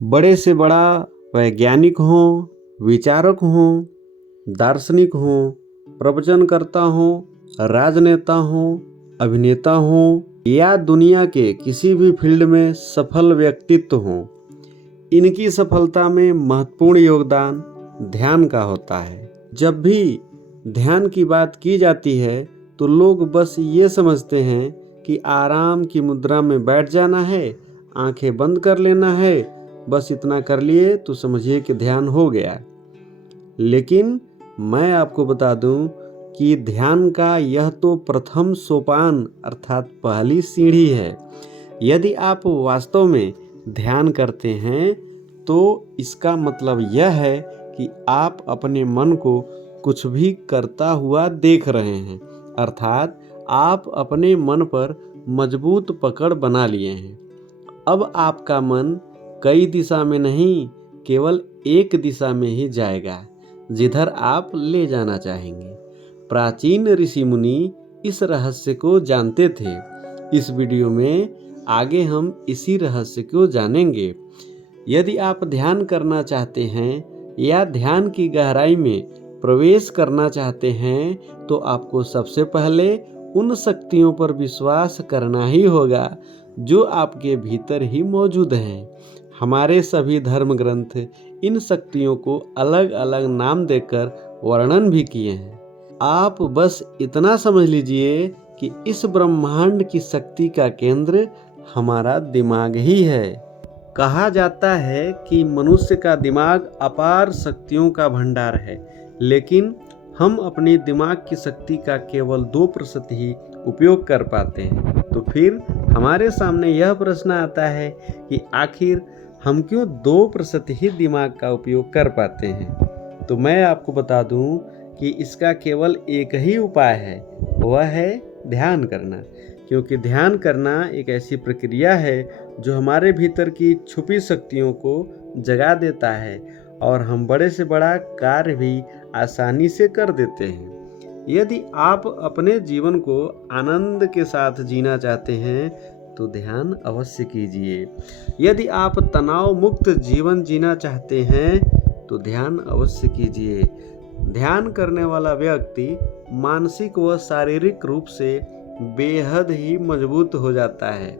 बड़े से बड़ा वैज्ञानिक हों, विचारक हों, दार्शनिक हों, प्रवचनकर्ता हों, राजनेता हों, अभिनेता हों या दुनिया के किसी भी फील्ड में सफल व्यक्तित्व हों, इनकी सफलता में महत्वपूर्ण योगदान ध्यान का होता है। जब भी ध्यान की बात की जाती है तो लोग बस ये समझते हैं कि आराम की मुद्रा में बैठ जाना है, आंखें बंद कर लेना है, बस इतना कर लिए तो समझिए कि ध्यान हो गया। लेकिन मैं आपको बता दूं कि ध्यान का यह तो प्रथम सोपान अर्थात पहली सीढ़ी है। यदि आप वास्तव में ध्यान करते हैं तो इसका मतलब यह है कि आप अपने मन को कुछ भी करता हुआ देख रहे हैं, अर्थात आप अपने मन पर मजबूत पकड़ बना लिए हैं। अब आपका मन कई दिशा में नहीं, केवल एक दिशा में ही जाएगा जिधर आप ले जाना चाहेंगे। प्राचीन ऋषि मुनि इस रहस्य को जानते थे। इस वीडियो में आगे हम इसी रहस्य को जानेंगे। यदि आप ध्यान करना चाहते हैं या ध्यान की गहराई में प्रवेश करना चाहते हैं तो आपको सबसे पहले उन शक्तियों पर विश्वास करना ही होगा जो आपके भीतर ही मौजूद हैं। हमारे सभी धर्म ग्रंथ इन शक्तियों को अलग अलग नाम देकर वर्णन भी किए हैं। आप बस इतना समझ लीजिए कि इस ब्रह्मांड की शक्ति का केंद्र हमारा दिमाग ही है। कहा जाता है कि मनुष्य का दिमाग अपार शक्तियों का भंडार है, लेकिन हम अपने दिमाग की शक्ति का केवल 2% ही उपयोग कर पाते हैं। तो फिर हमारे सामने यह प्रश्न आता है कि आखिर हम क्यों 2% ही दिमाग का उपयोग कर पाते हैं? तो मैं आपको बता दूं कि इसका केवल एक ही उपाय है, वह है ध्यान करना। क्योंकि ध्यान करना एक ऐसी प्रक्रिया है जो हमारे भीतर की छुपी शक्तियों को जगा देता है और हम बड़े से बड़ा कार्य भी आसानी से कर देते हैं। यदि आप अपने जीवन को आनंद के साथ जीना चाहते हैं तो ध्यान अवश्य कीजिए। यदि आप तनाव मुक्त जीवन जीना चाहते हैं तो ध्यान अवश्य कीजिए। ध्यान करने वाला व्यक्ति मानसिक व शारीरिक रूप से बेहद ही मजबूत हो जाता है।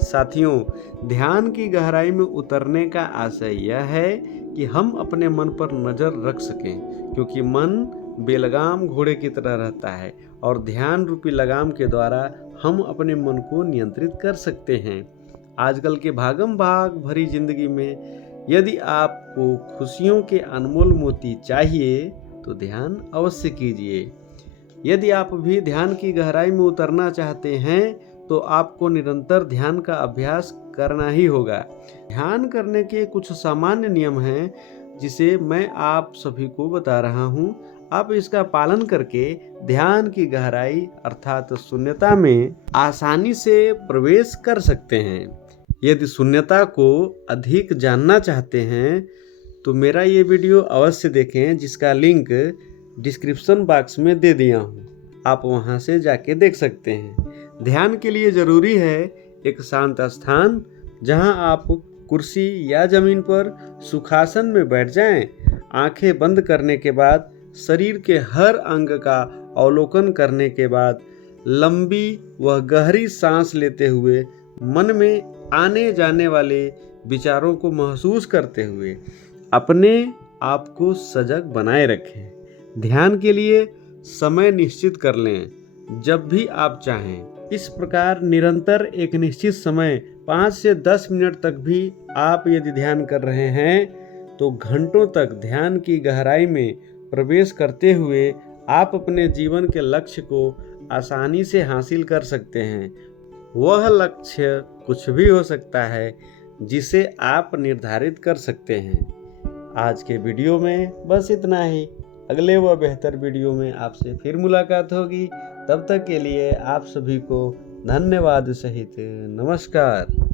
साथियों, ध्यान की गहराई में उतरने का आशय यह है कि हम अपने मन पर नजर रख सकें, क्योंकि मन बेलगाम घोड़े की तरह रहता है और ध्यान रूपी लगाम के द्वारा हम अपने मन को नियंत्रित कर सकते हैं। आजकल के भागम भाग भरी जिंदगी में यदि आपको खुशियों के अनमोल मोती चाहिए तो ध्यान अवश्य कीजिए। यदि आप भी ध्यान की गहराई में उतरना चाहते हैं तो आपको निरंतर ध्यान का अभ्यास करना ही होगा। ध्यान करने के कुछ सामान्य नियम हैं जिसे मैं आप सभी को बता रहा हूं। आप इसका पालन करके ध्यान की गहराई अर्थात शून्यता में आसानी से प्रवेश कर सकते हैं। यदि शून्यता को अधिक जानना चाहते हैं तो मेरा ये वीडियो अवश्य देखें, जिसका लिंक डिस्क्रिप्शन बॉक्स में दे दिया हूँ। आप वहाँ से जाके देख सकते हैं। ध्यान के लिए ज़रूरी है एक शांत स्थान जहाँ आप कुर्सी या ज़मीन पर सुखासन में बैठ जाएं। आंखें बंद करने के बाद शरीर के हर अंग का अवलोकन करने के बाद लंबी व गहरी सांस लेते हुए मन में आने जाने वाले विचारों को महसूस करते हुए अपने आप को सजग बनाए रखें। ध्यान के लिए समय निश्चित कर लें जब भी आप चाहें। इस प्रकार निरंतर एक निश्चित समय 5 से 10 मिनट तक भी आप यदि ध्यान कर रहे हैं तो घंटों तक ध्यान की गहराई में प्रवेश करते हुए आप अपने जीवन के लक्ष्य को आसानी से हासिल कर सकते हैं। वह लक्ष्य कुछ भी हो सकता है जिसे आप निर्धारित कर सकते हैं। आज के वीडियो में बस इतना ही। अगले व बेहतर वीडियो में आपसे फिर मुलाकात होगी। तब तक के लिए आप सभी को धन्यवाद सहित नमस्कार।